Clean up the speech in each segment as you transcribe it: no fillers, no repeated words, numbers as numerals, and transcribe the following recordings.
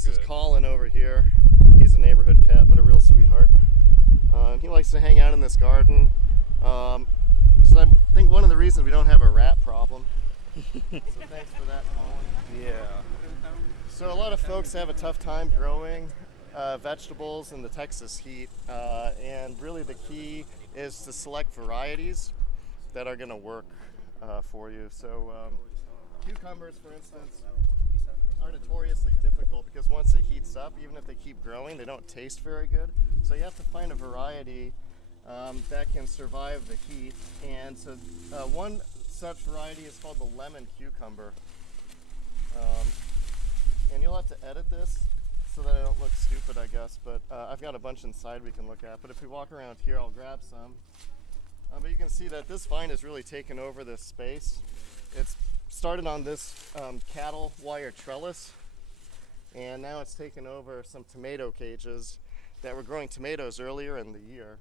This is Colin over here. He's a neighborhood cat, but a real sweetheart. He likes to hang out in this garden. So I think one of the reasons we don't have a rat problem. So thanks for that, Colin. Yeah. So a lot of folks have a tough time growing vegetables in the Texas heat, and really the key is to select varieties that are going to work for you. So cucumbers, for instance, are notoriously difficult because once it heats up, even if they keep growing, they don't taste very good. So you have to find a variety that can survive the heat. And so one such variety is called the lemon cucumber. And you'll have to edit this so that I don't look stupid, I guess. But I've got a bunch inside we can look at. But if we walk around here, I'll grab some. But you can see that this vine has really taken over this space. It's started on this cattle wire trellis, and now it's taken over some tomato cages that were growing tomatoes earlier in the year.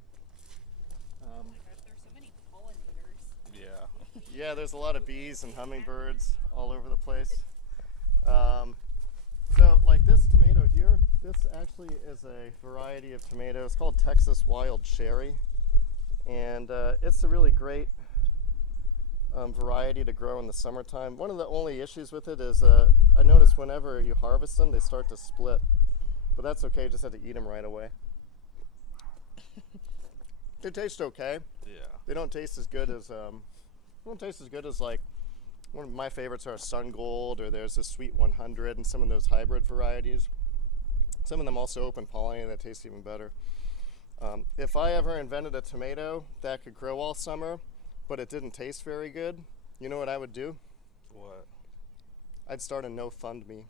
Oh my gosh, there's so many pollinators. Yeah. Yeah, there's a lot of bees and hummingbirds all over the place. So like this tomato here, this actually is a variety of tomato. It's called Texas Wild Cherry, and it's a really great variety to grow in the summertime. One of the only issues with it is I notice whenever you harvest them, they start to split. But that's okay, you just have to eat them right away. They taste okay. Yeah. They don't taste as good as like one of my favorites are Sun Gold, or there's a Sweet 100 and some of those hybrid varieties. Some of them also open pollinated that taste even better. If I ever invented a tomato that could grow all summer, but it didn't taste very good, you know what I would do? What? I'd start a GoFundMe.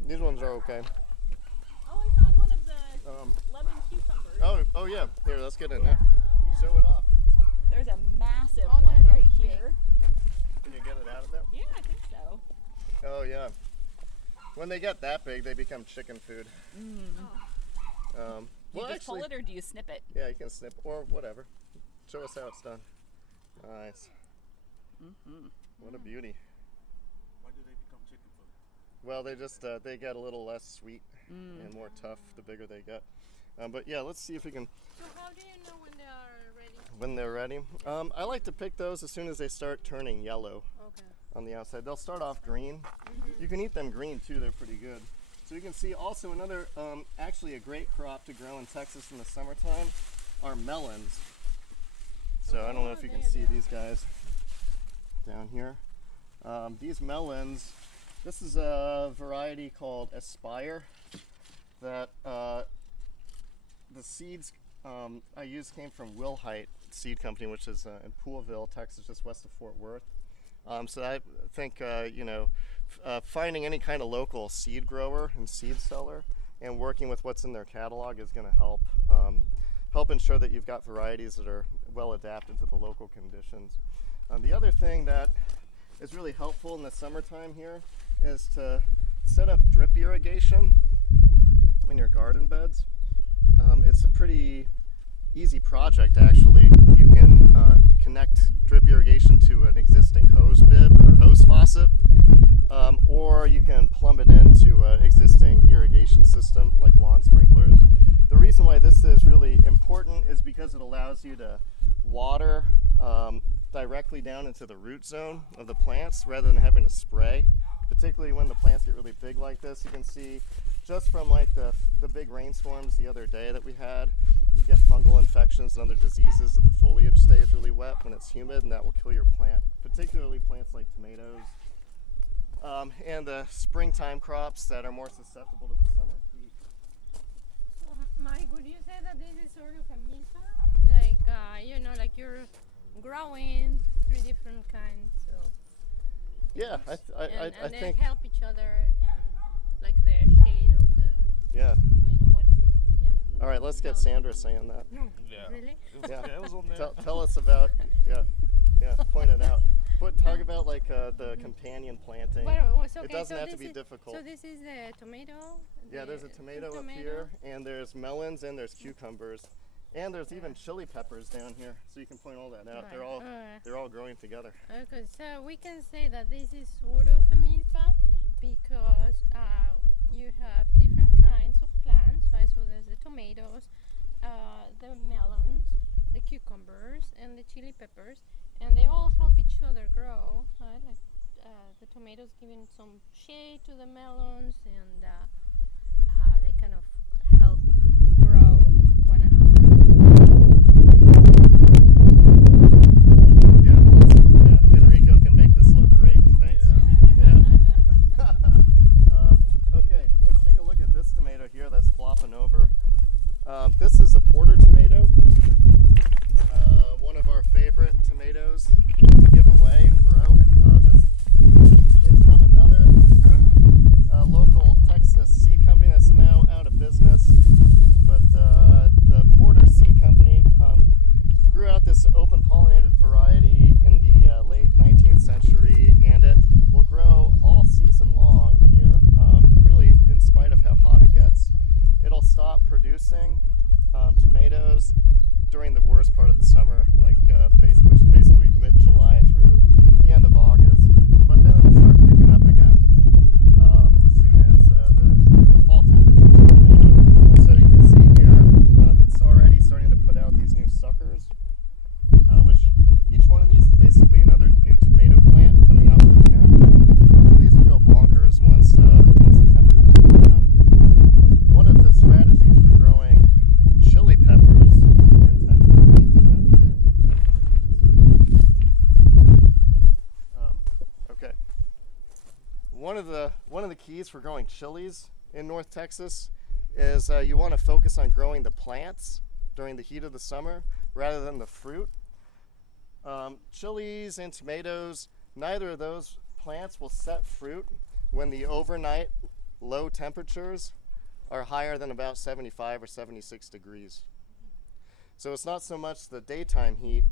These ones are okay. Oh, I found one of the lemon cucumbers. Oh yeah. Here, let's get in there. Show it off. There's a massive Oh, one no, right big. here. Can you get it out of there? Yeah, I think so. Oh yeah. When they get that big, they become chicken food. Do you Well, just actually, pull it or do you snip it? yeah, you can snip or whatever. Show us how it's done. Nice. What a beauty. Why do they become chicken food? Well, they just they get a little less sweet and more tough the bigger they get. But yeah, let's see if we can. So how do you know when they are ready? When they're ready, I like to pick those as soon as they start turning yellow Okay. on the outside. They'll start off green. You can eat them green too. They're pretty good. So you can see also another, actually a great crop to grow in Texas in the summertime are melons. So I don't know if you can there see they these guys down here. These melons, this is a variety called Aspire that the seeds I used came from Wilhite Seed Company, which is in Poolville, Texas, just west of Fort Worth. So I think, finding any kind of local seed grower and seed seller and working with what's in their catalog is going to help ensure that you've got varieties that are well adapted to the local conditions. The other thing that is really helpful in the summertime here is to set up drip irrigation in your garden beds. It's a pretty easy project, actually. You can connect drip irrigation to an existing hose bib or hose faucet, or you can plumb it into an existing irrigation system like lawn sprinklers. The reason why this is really important is because it allows you to water directly down into the root zone of the plants rather than having to spray, particularly when the plants get really big like this. You can see just from like the big rainstorms the other day that we had, you get fungal infections and other diseases if the foliage stays really wet when it's humid, and that will kill your plant, particularly plants like tomatoes and the springtime crops that are more susceptible to the summer heat. So, Mike, would you say that this is sort of a milpa? Like, like you're growing three different kinds of. Yeah, I they think, help each other and like the shade of the yeah. tomato. What is it? Yeah. All right, let's get Sandra saying that. No. Yeah. Really? Yeah. Yeah, it was on there. Tell us about, point it out. Talk about like the companion planting. Well, okay, It doesn't so have to this be is- difficult. So this is the tomato. Yeah, there's a tomato up here, and there's melons, and there's cucumbers, and there's even chili peppers down here. So you can point all that out. Right. They're all growing together. Okay, so we can say that this is sort of a milpa because because you have different kinds of plants, right? So there's the tomatoes, the melons, the cucumbers, and the chili peppers, and they all help each other grow, right? Like the tomatoes giving some shade to the melons, and they kind of help grow one another. Yeah, awesome. Yeah, Enrico can make this look great. Thanks. Yeah. Okay, let's take a look at this tomato here that's flopping over. This is a porter tomato, one of our favorite tomatoes to give away and grow. This is from another local Texas seed company that's now out of business, but the Porter Seed Company grew out this open pollinated variety in the late 19th century, and it will grow all season long here, really in spite of how hot it gets. It'll stop producing tomatoes during the worst part of the summer, like which is basically mid-July through the end of August, but then it'll start picking up again as soon as the fall temperatures come down. So you can see here, it's already starting to put out these new suckers, which each one of these is basically another new tomato plant coming out with the parent plant. So these will go bonkers once the temperatures come down. One of the strategies for growing chili peppers in Texas. Okay. One of the keys for growing chilies in North Texas is you want to focus on growing the plants during the heat of the summer rather than the fruit. Chilies and tomatoes, neither of those plants will set fruit when the overnight low temperatures are higher than about 75 or 76 degrees. So it's not so much the daytime heat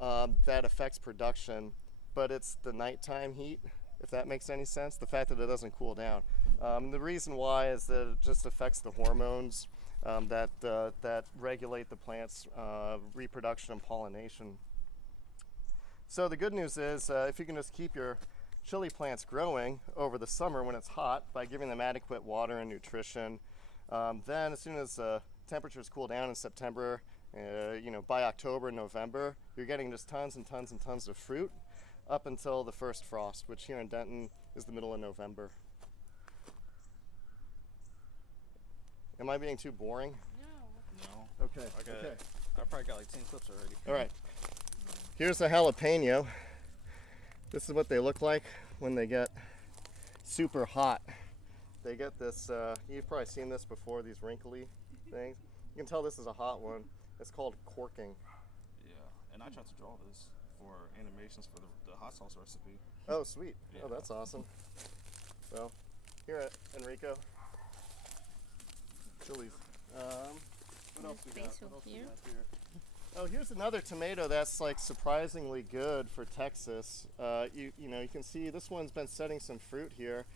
that affects production, but it's the nighttime heat, if that makes any sense, the fact that it doesn't cool down. The reason why is that it just affects the hormones that regulate the plant's reproduction and pollination. So the good news is if you can just keep your chili plants growing over the summer when it's hot by giving them adequate water and nutrition, then as soon as temperatures cool down in September, by October, November, you're getting just tons and tons and tons of fruit up until the first frost, which here in Denton is the middle of November. Am I being too boring? No. Okay. Okay. I probably got like 10 clips already. All right. Here's a jalapeno. This is what they look like when they get super hot. They get this, you've probably seen this before, these wrinkly things. You can tell this is a hot one. It's called corking. Yeah, and I tried to draw this for animations for the hot sauce recipe. Oh, sweet. Yeah. Oh, that's awesome. Well, here, Enrico. Chilies. What else we got? Basil What else we here. got here? Oh, here's another tomato that's like surprisingly good for Texas. You can see this one's been setting some fruit here.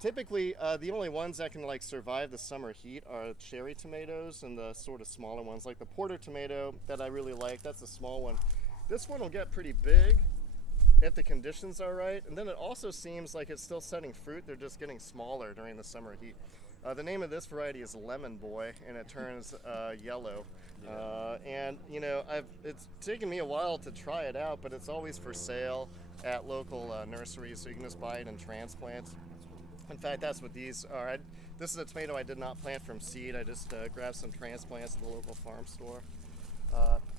Typically, the only ones that can like survive the summer heat are cherry tomatoes and the sort of smaller ones, like the porter tomato that I really like. That's a small one. This one will get pretty big if the conditions are right, and then it also seems like it's still setting fruit. They're just getting smaller during the summer heat. The name of this variety is Lemon Boy, and it turns yellow. And it's taken me a while to try it out, but it's always for sale at local nurseries, so you can just buy it in transplants. In fact, that's what these are. This is a tomato I did not plant from seed. I just grabbed some transplants at the local farm store.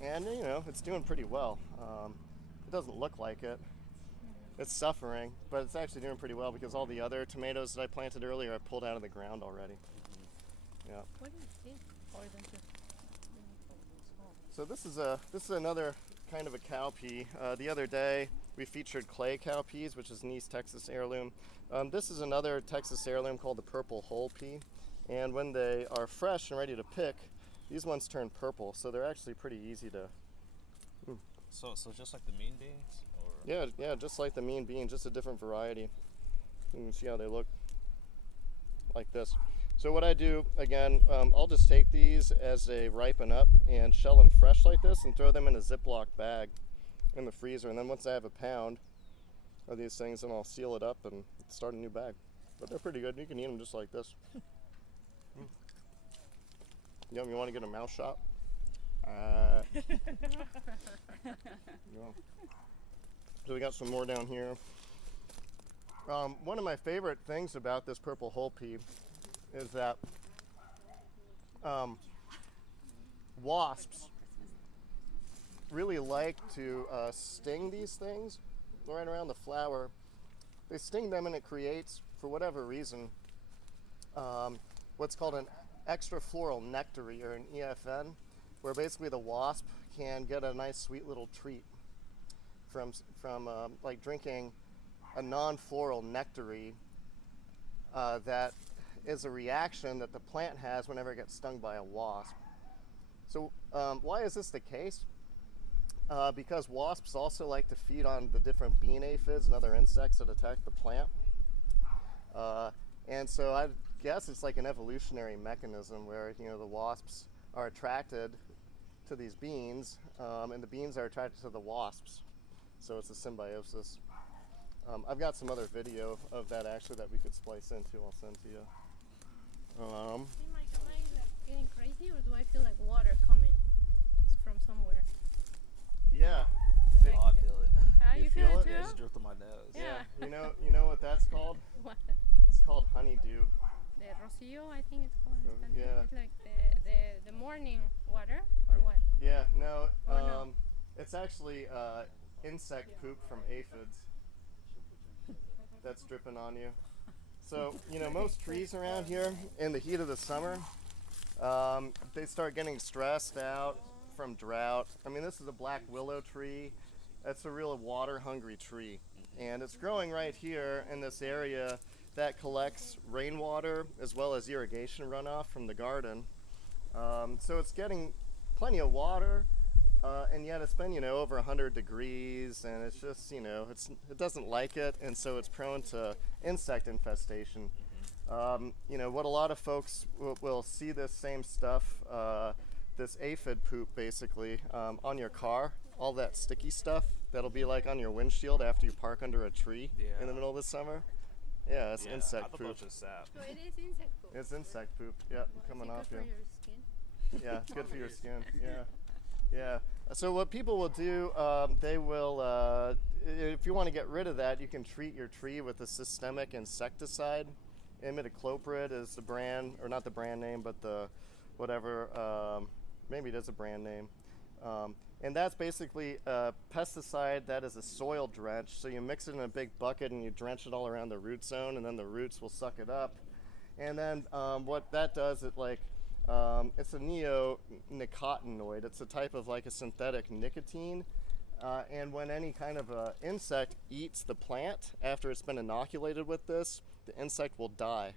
And it's doing pretty well. It doesn't look like it. It's suffering, but it's actually doing pretty well because all the other tomatoes that I planted earlier I pulled out of the ground already. Yeah. What is this? Or is it So this is another kind of a cowpea. The other day we featured clay cowpeas, which is an East Texas heirloom. This is another Texas heirloom called the purple whole pea. And when they are fresh and ready to pick, these ones turn purple, so they're actually pretty easy to. So just like the mean beans? Or? Yeah, just like the mean bean, just a different variety. You can see how they look like this. So what I do, again, I'll just take these as they ripen up and shell them fresh like this and throw them in a Ziploc bag in the freezer. And then once I have a pound of these things, then I'll seal it up and start a new bag. but they're pretty good. You can eat them just like this. Yum, you want to get a mouse shot? Yeah. So we got some more down here. One of my favorite things about this purple hull pea is that wasps really like to sting these things right around the flower. They sting them and it creates, for whatever reason, what's called an extrafloral nectary, or an EFN, where basically the wasp can get a nice sweet little treat from like drinking a non-floral nectary that is a reaction that the plant has whenever it gets stung by a wasp. So why is this the case? Because wasps also like to feed on the different bean aphids and other insects that attack the plant. And so I guess it's like an evolutionary mechanism where, you know, the wasps are attracted to these beans, and the beans are attracted to the wasps. So it's a symbiosis. I've got some other video of that actually that we could splice into. I'll send to you. Am I like getting crazy, or do I feel like water coming from somewhere? Yeah. Like, Oh, I feel it. you You feel feel it it? Yeah, it too? just dripped through my nose. Yeah. You know what that's called? What? It's called honeydew. The rocío, I think it's called. Oh, in Spanish. yeah. It's like the morning water, or what? Yeah, no. Or no? It's actually insect poop from aphids that's dripping on you. So, you know, most trees around here in the heat of the summer, they start getting stressed out from drought. I mean, this is a black willow tree. That's a real water-hungry tree. And it's growing right here in this area that collects rainwater as well as irrigation runoff from the garden. So it's getting plenty of water, and yet it's been, you know, over 100 degrees, and it's just, you know, it doesn't like it, and so it's prone to insect infestation. You know, what a lot of folks will see this same stuff, this aphid poop basically, on your car, all that sticky stuff that'll be like on your windshield after you park under a tree in the middle of the summer. Yeah, it's Yeah, I insect thought that poop. was just sap. So it is insect poop. It's insect poop, yep, coming Is it off good you. for your skin? Yeah, it's good for your skin. Yeah, yeah. So what people will do, they will, if you want to get rid of that, you can treat your tree with a systemic insecticide. Imidacloprid is the brand, or not the brand name, but the whatever. Maybe it is a brand name. And that's basically a pesticide that is a soil drench. So you mix it in a big bucket and you drench it all around the root zone, and then the roots will suck it up. And then what that does, it's a neonicotinoid. It's a type of like a synthetic nicotine. And when any kind of insect eats the plant after it's been inoculated with this, the insect will die.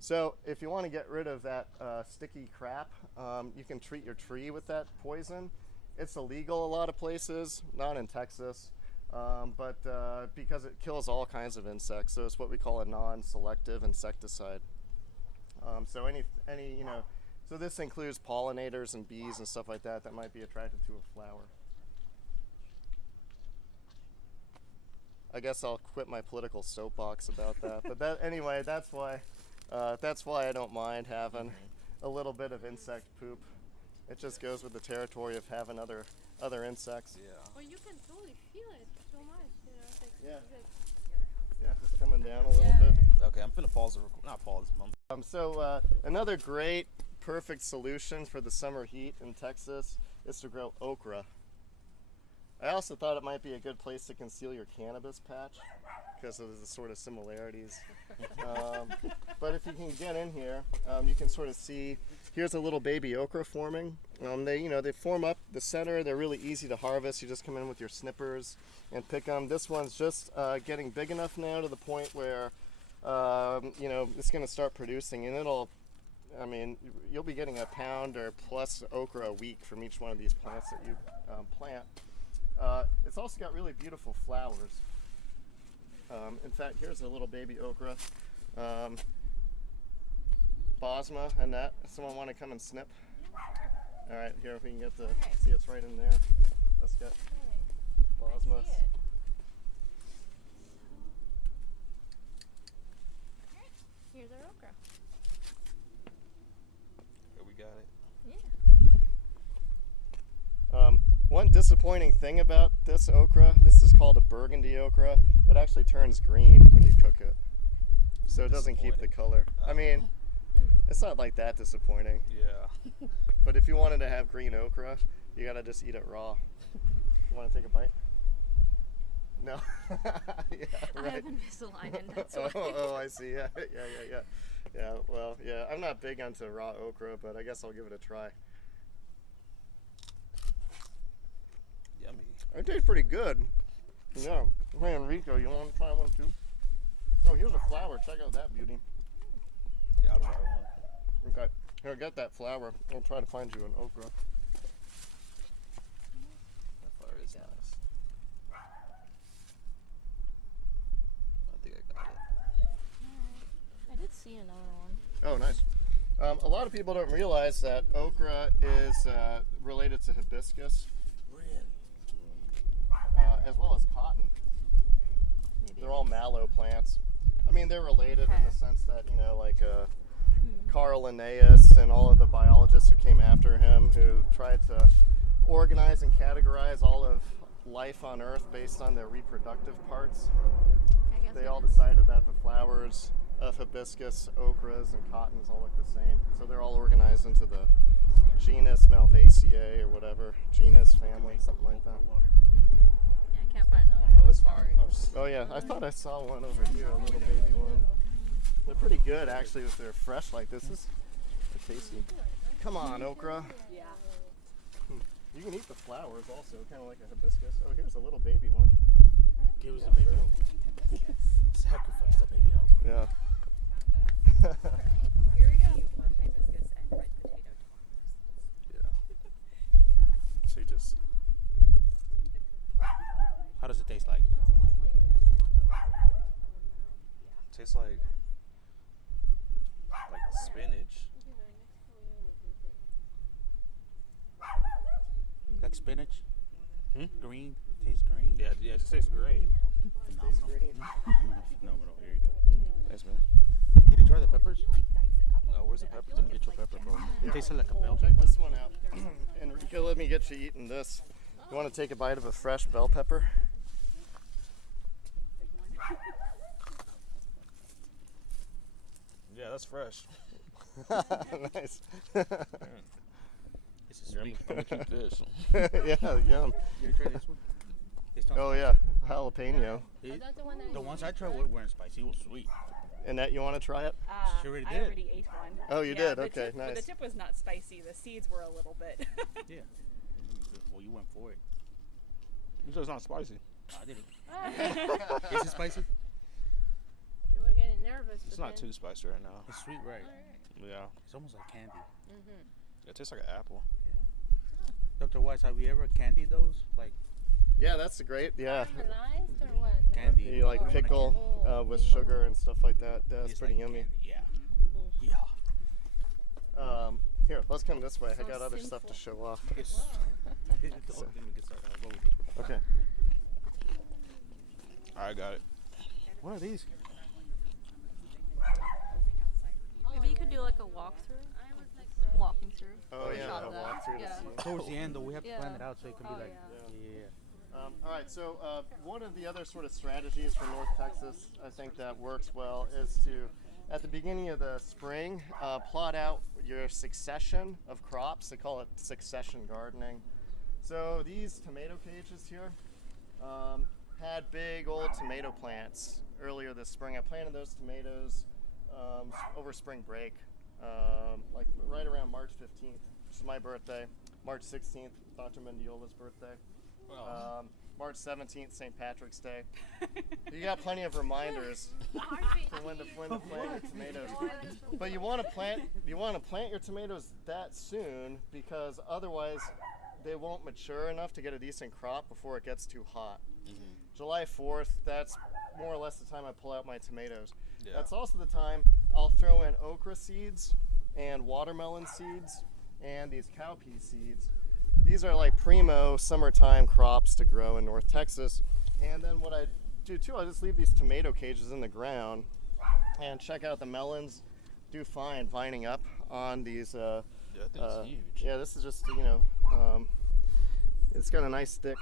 So if you want to get rid of that sticky crap, you can treat your tree with that poison. It's illegal a lot of places, not in Texas, but because it kills all kinds of insects. So it's what we call a non-selective insecticide. So any you know, so this includes pollinators and bees and stuff like that that might be attracted to a flower. I guess I'll quit my political soapbox about that. But that anyway, that's why I don't mind having a little bit of insect poop. It just goes with the territory of having other insects. Yeah. Well, you can totally feel it so much. You know, it's like, Yeah. it's like, Yeah, just coming down a little yeah, bit. Okay, I'm finna pause the not pause, but So another great, perfect solution for the summer heat in Texas is to grow okra. I also thought it might be a good place to conceal your cannabis patch because of the sort of similarities. But if you can get in here, you can sort of see. Here's a little baby okra forming. They form up the center. They're really easy to harvest. You just come in with your snippers and pick them. This one's just getting big enough now to the point where it's going to start producing, and you'll be getting a pound or plus okra a week from each one of these plants that you plant. It's also got really beautiful flowers. In fact, here's a little baby okra. Bosma, Annette, someone want to come and snip? All right, here, if we can get the, see it's right in there. Let's get Bosma. one disappointing thing about this okra, this is called a burgundy okra, it actually turns green when you cook it. So it doesn't keep the color. I mean, it's not like that disappointing. Yeah. But if you wanted to have green okra, you gotta just eat it raw. You wanna take a bite? No. Yeah, I right. haven't misaligned, and that's why. Oh, I see. Yeah. Yeah, well, yeah, I'm not big onto raw okra, but I guess I'll give it a try. Yummy. It tastes pretty good. Yeah. Hey, Enrico, you want to try one too? Oh, here's a flower. Check out that beauty. Yeah, I'll try one. Okay. Here, get that flower. I'll try to find you an okra. That flower is nice. I think I got it. I did see another one. Oh, nice. A lot of people don't realize that okra is related to hibiscus, as well as cotton. They're all mallow plants. I mean, they're related in the sense that, you know, like Carl Linnaeus and all of the biologists who came after him who tried to organize and categorize all of life on Earth based on their reproductive parts. I guess They it all is. decided that the flowers of hibiscus, okras, and cottons all look the same. So they're all organized into the genus Malvaceae or whatever, genus, family, something like that. Yeah, I can't find another one. Oh, it's fine. Sorry. I was, Oh yeah, I thought I saw one over here, a little baby one. They're pretty good actually if they're fresh like this. They're tasty. Come on, okra. Yeah. You can eat the flowers also, kind of like a hibiscus. Oh, here's a little baby one. Give us a baby okra. Sacrifice the baby okra. Yeah. Here we go. Hibiscus and red potato tomatoes. yeah. So you just. How does it taste like? Tastes like spinach. Like spinach? Green? Tastes green? Yeah, it just tastes green. Phenomenal. Green. Phenomenal. Here you go. Thanks, man. Did you try the peppers? No, where's the pepper? Let me get your pepper, bro. It tasted like a bell Check pepper. this one out. Enrico, let me get you eating this. You want to take a bite of a fresh bell pepper? Yeah, that's fresh. Nice. This is Yeah, sweet. I'm gonna keep this. Yeah, yum. Did you try this one? It's not Oh spicy. yeah, jalapeno. It- That's the one that the ones I tried weren't spicy. It was sweet. Annette, you want to try it? She already I did. already ate one. Oh, you Yeah, did? the Okay, tip, but nice. the tip was not spicy. The seeds were a little bit. Yeah. Well, you went for it. You said it's not spicy. I didn't. Is it spicy? you were getting nervous. It's but not then- too spicy right now. It's sweet, right? Yeah. It's almost like candy. It tastes like an apple. Dr. Weiss, have you ever candied those? Like Yeah, that's great. Yeah. Caramelized or what? No. candy? You like Or- pickle Oh, with pickle. sugar and stuff like that. Yeah, it's It's pretty like yummy. candy, Yeah. Yeah. Here, let's come this way. I So got other stuff to simple. show off. It's, let me get started. I'll go with you. Okay. I got it. What are these? Maybe you could do like a walkthrough. Walking through. Oh yeah, shot a of that. walkthrough Yeah. to see. Towards the end, though, we have to plan Yeah. it out so it can be Oh, like, yeah. yeah. All right, so one of the other sort of strategies for North Texas, I think that works well, is to, at the beginning of the spring, plot out your succession of crops. They call it succession gardening. So these tomato cages here had big old tomato plants earlier this spring. I planted those tomatoes over spring break, like right around March 15th, which is my birthday. March 16th, Dr. Mendiola's birthday. March 17th, St. Patrick's Day. You got plenty of reminders for when to plant your tomatoes. But you want to plant your tomatoes that soon because otherwise they won't mature enough to get a decent crop before it gets too hot. July 4th, that's more or less the time I pull out my tomatoes. Yeah. That's also the time I'll throw in okra seeds and watermelon seeds and these cowpea seeds. These are like primo summertime crops to grow in North Texas. And then what I do too, I just leave these tomato cages in the ground and check out the melons. Do fine vining up on these. Yeah, that thing's huge. Yeah, this is just It's got a nice thick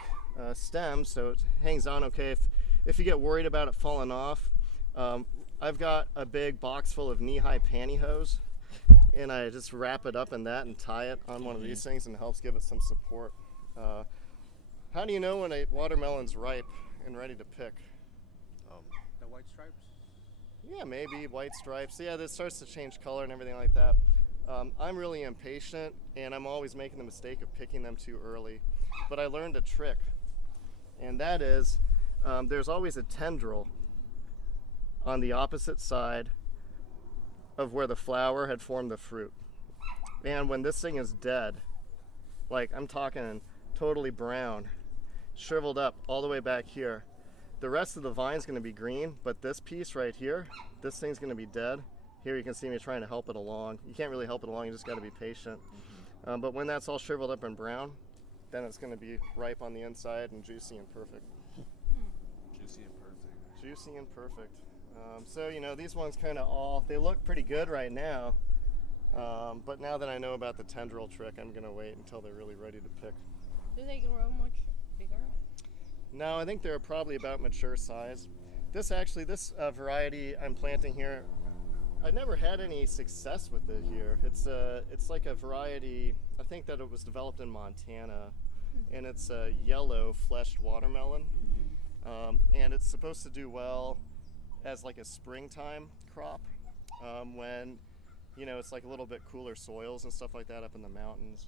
stem, so it hangs on okay. If you get worried about it falling off, I've got a big box full of knee-high pantyhose, and I just wrap it up in that and tie it on one of these things, and it helps give it some support. How do you know when a watermelon's ripe and ready to pick? The white stripes. Yeah, maybe white stripes. Yeah, it starts to change color and everything like that. I'm really impatient, and I'm always making the mistake of picking them too early. But I learned a trick, and that is there's always a tendril on the opposite side of where the flower had formed the fruit. And when this thing is dead, like I'm talking totally brown, shriveled up all the way back here, the rest of the vine's going to be green, but this piece right here, this thing's going to be dead. Here you can see me trying to help it along. You can't really help it along, you just got to be patient. But when that's all shriveled up and brown, then it's going to be ripe on the inside and juicy and perfect. Juicy and perfect. Juicy and perfect. So, you know, these ones kind of all, they look pretty good right now. But now that I know about the tendril trick, I'm going to wait until they're really ready to pick. Do they grow much bigger? No, I think they're probably about mature size. This variety I'm planting here, I've never had any success with it here. It's like a variety, I think that it was developed in Montana, and it's a yellow fleshed watermelon. And it's supposed to do well as like a springtime crop when, you know, it's like a little bit cooler soils and stuff like that up in the mountains.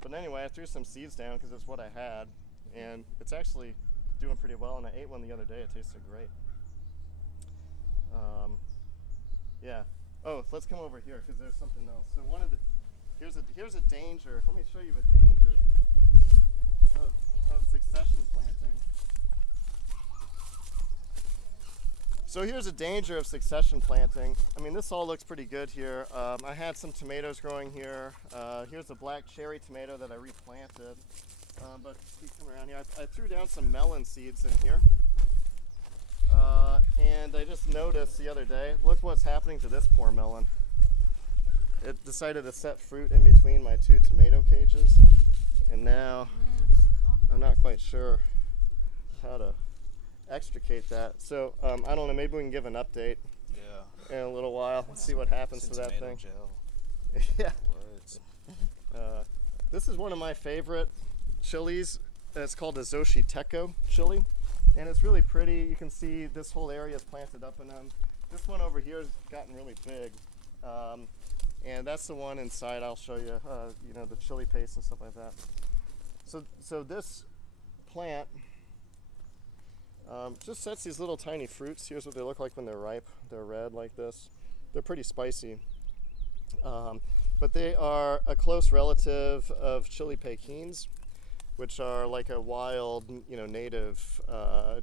But anyway, I threw some seeds down because it's what I had, and it's actually doing pretty well, and I ate one the other day. It tasted great. Yeah. Oh, let's come over here because there's something else. So here's a danger. Let me show you a danger of succession planting. So here's a danger of succession planting. I mean, this all looks pretty good here. I had some tomatoes growing here. Here's a black cherry tomato that I replanted. But keep coming around here. I threw down some melon seeds in here. And I just noticed the other day, look what's happening to this poor melon. It decided to set fruit in between my two tomato cages. And now I'm not quite sure how to extricate that. So I don't know, maybe we can give an update Yeah. in a little while and see what happens Some to that tomato thing. gel. Yeah. What? This is one of my favorite chilies. It's called a Xochiteco chili, and it's really pretty. You can see this whole area is planted up in them. This one over here has gotten really big, and that's the one inside. I'll show you, you know, the chili paste and stuff like that. So this plant just sets these little tiny fruits. Here's what they look like when they're ripe. They're red like this. They're pretty spicy. But they are a close relative of chili pequins, which are like a wild, you know, native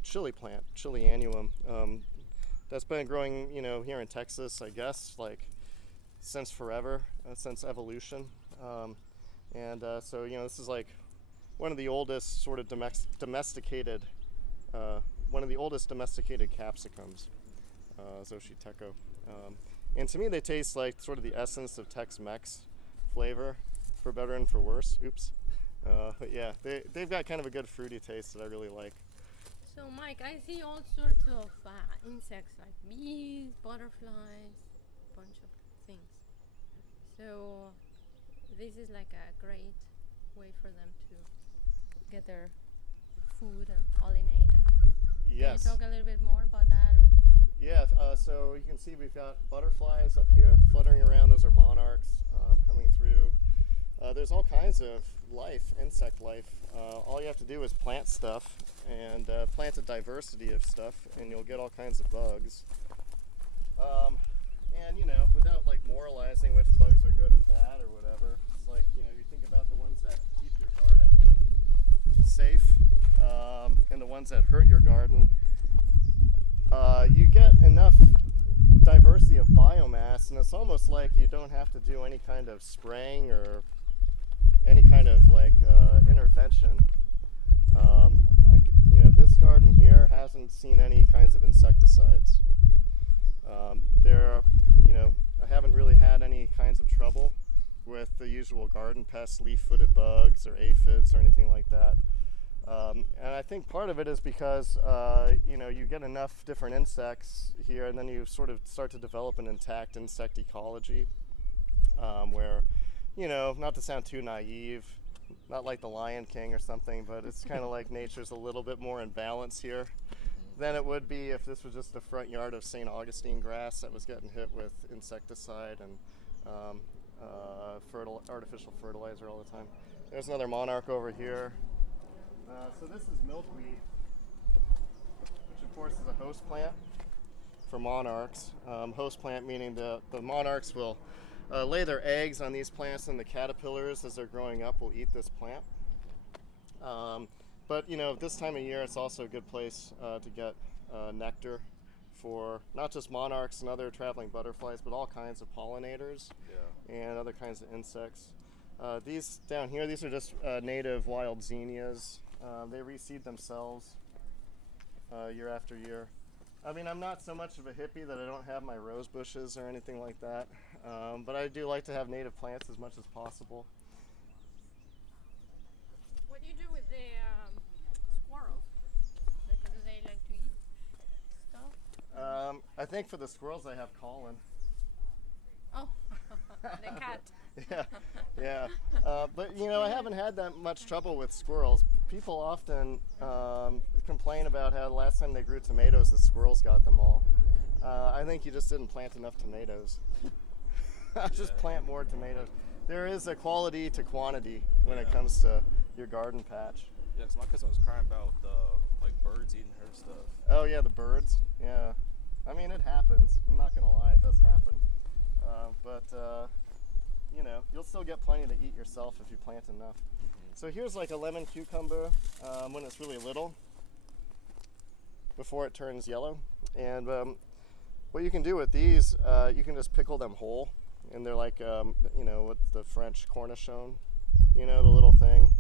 chili plant, Chili annuum. That's been growing, you know, here in Texas, I guess, like since forever, since evolution. So, you know, this is like one of the oldest sort of domesticated, one of the oldest domesticated capsicums, Xochiteco. And to me, they taste like sort of the essence of Tex-Mex flavor, for better and for worse. Oops. But yeah, they've got kind of a good fruity taste that I really like. So Mike, I see all sorts of insects like bees, butterflies, bunch of things. So this is like a great way for them to get their food and pollinate. And Yes. Can you talk a little bit more about that? Or? Yeah, so you can see we've got butterflies up here fluttering around. Those are monarchs coming through. There's all kinds of life, insect life. All you have to do is plant stuff and plant a diversity of stuff, and you'll get all kinds of bugs. And, you know, without like moralizing which bugs are good and bad or whatever, it's like, you know, you think about the ones that keep your garden safe and the ones that hurt your garden. You get enough diversity of biomass, and it's almost like you don't have to do any kind of spraying or any kind of like intervention. Like, you know, this garden here hasn't seen any kinds of insecticides. You know, I haven't really had any kinds of trouble with the usual garden pests, leaf-footed bugs or aphids or anything like that. And I think part of it is because you get enough different insects here, and then you sort of start to develop an intact insect ecology, where, not to sound too naive, not like the Lion King or something, but it's kind of like nature's a little bit more in balance here than it would be if this was just the front yard of St. Augustine grass that was getting hit with insecticide and artificial fertilizer all the time. There's another monarch over here. So this is milkweed, which of course is a host plant for monarchs. Host plant meaning the monarchs will lay their eggs on these plants, and the caterpillars, as they're growing up, will eat this plant. But this time of year, it's also a good place to get nectar for not just monarchs and other traveling butterflies, but all kinds of pollinators and other kinds of insects. These down here, these are just native wild zinnias. They reseed themselves year after year. I mean, I'm not so much of a hippie that I don't have my rose bushes or anything like that, but I do like to have native plants as much as possible. What do you do with the squirrels? Because they like to eat stuff. I think for the squirrels, I have Colin. Oh, the cat. Yeah. But I haven't had that much trouble with squirrels. People often complain about how the last time they grew tomatoes, the squirrels got them all. I think you just didn't plant enough tomatoes. Just plant more tomatoes. There is a quality to quantity when it comes to your garden patch. Yeah, 'cause my cousin was crying about the birds eating her stuff. Oh yeah, the birds. Yeah. I mean, it happens. I'm not gonna lie, it does happen. But you'll still get plenty to eat yourself if you plant enough. So here's like a lemon cucumber when it's really little, before it turns yellow. And what you can do with these, you can just pickle them whole, and they're like, what's the French cornichon? The little thing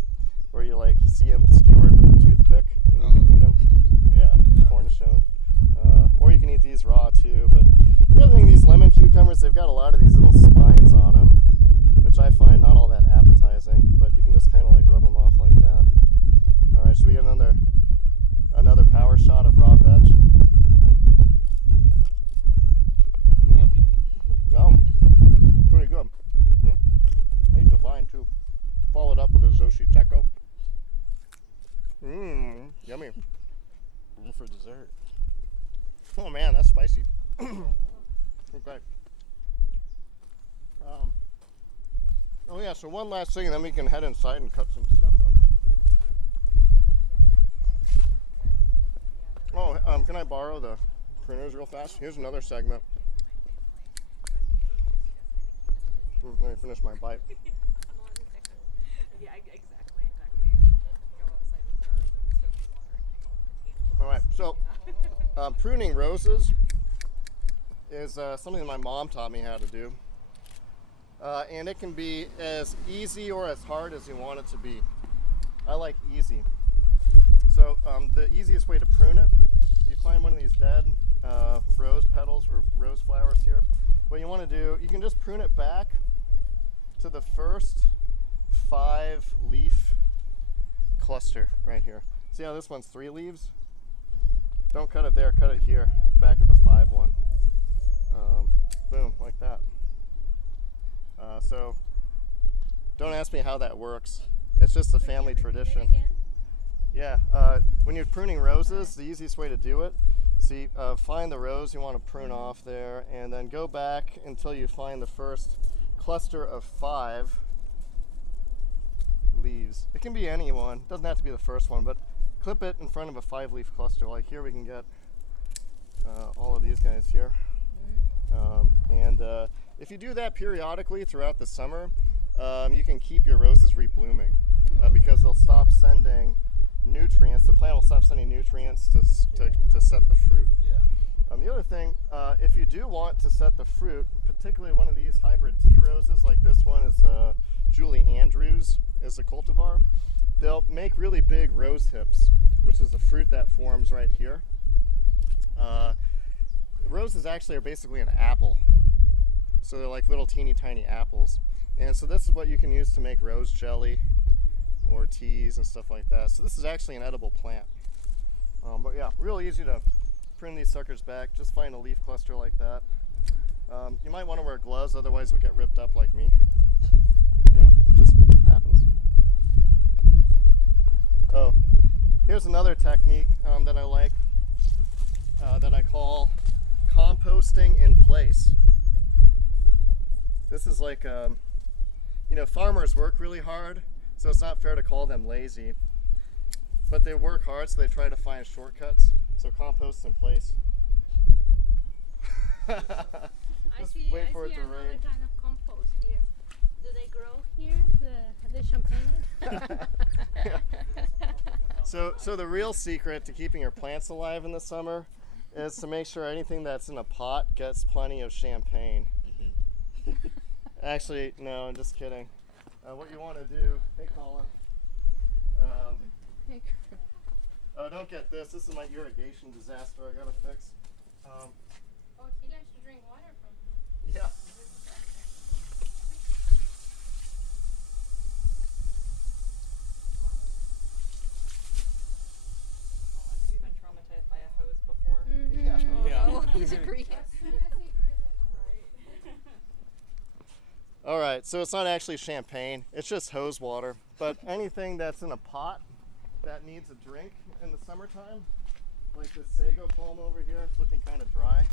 where you see them skewered with a toothpick, and you can eat them. Yeah, cornichon. Or you can eat these raw too. But the other thing, these lemon cucumbers, they've got a lot of these little spines on them, which I find not all that appetizing, but you can just kind of rub them off like that. All right, should we get another power shot of raw veg? Yummy. Yum. Pretty good. I eat the vine too. Followed up with a Zoshi Teco. Yummy. Room for dessert. Oh man, that's spicy. Okay. Oh yeah, so one last thing, and then we can head inside and cut some stuff up. Oh, can I borrow the printers real fast? Here's another segment. Let me finish my bite. Yeah, exactly. Go outside with jars of soapy water and pick all the potatoes. All right, so pruning roses is something that my mom taught me how to do. And it can be as easy or as hard as you want it to be. I like easy. So the easiest way to prune it, you find one of these dead rose petals or rose flowers here. What you want to do, you can just prune it back to the first 5-leaf cluster right here. See how this one's 3 leaves? Don't cut it there, cut it here, back at the 5 one. Boom, like that. So don't ask me how that works. It's just a family tradition. Yeah, when you're pruning roses, the easiest way to do it, see, find the rose you want to prune off there, and then go back until you find the first cluster of 5 leaves. It can be any one, doesn't have to be the first one, but clip it in front of a 5-leaf cluster. Like here we can get all of these guys here. And if you do that periodically throughout the summer, you can keep your roses reblooming because they'll stop sending nutrients. The plant will stop sending nutrients to set the fruit. Yeah. The other thing, if you do want to set the fruit, particularly one of these hybrid tea roses, like this one is Julie Andrews, is a cultivar, they'll make really big rose hips, which is the fruit that forms right here. Roses actually are basically an apple. So they're like little teeny tiny apples. And so this is what you can use to make rose jelly or teas and stuff like that. So this is actually an edible plant. But yeah, real easy to prune these suckers back. Just find a leaf cluster like that. You might want to wear gloves, otherwise it'll get ripped up like me. Yeah, just happens. Oh, here's another technique that I like that I call composting in place. This is like, you know, farmers work really hard, so it's not fair to call them lazy. But they work hard, so they try to find shortcuts. So compost in place. Just wait for it to another rain. kind of compost here. Do they grow here? The champagne? So the real secret to keeping your plants alive in the summer is to make sure anything that's in a pot gets plenty of champagne. Actually, no, I'm just kidding. What you want to do, hey Colin, oh, don't get this. This is my irrigation disaster I gotta fix. Oh, he likes to drink water from. Yeah. Have you been traumatized by a hose before? Oh, disagree. All right, so it's not actually champagne. It's just hose water. But anything that's in a pot that needs a drink in the summertime, like this sago palm over here, it's looking kind of dry.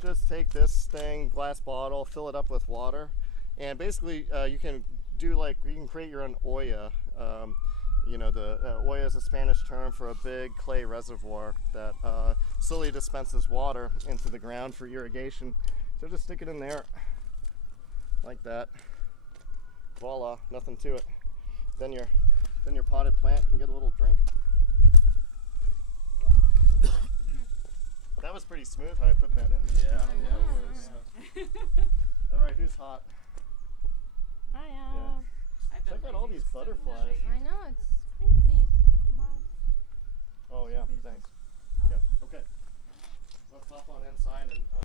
Just take this thing, glass bottle, fill it up with water, and basically you can do like, you can create your own olla. You know, the olla is a Spanish term for a big clay reservoir that slowly dispenses water into the ground for irrigation. So just stick it in there like that. Voila, nothing to it. Then your potted plant can get a little drink. That was pretty smooth how I put that in. Yeah. All right, who's hot? I I've been Check out all lazy, these so- butterflies. I know, it's crazy. Come on. Oh yeah, thanks. Yeah, okay. Let's hop on inside and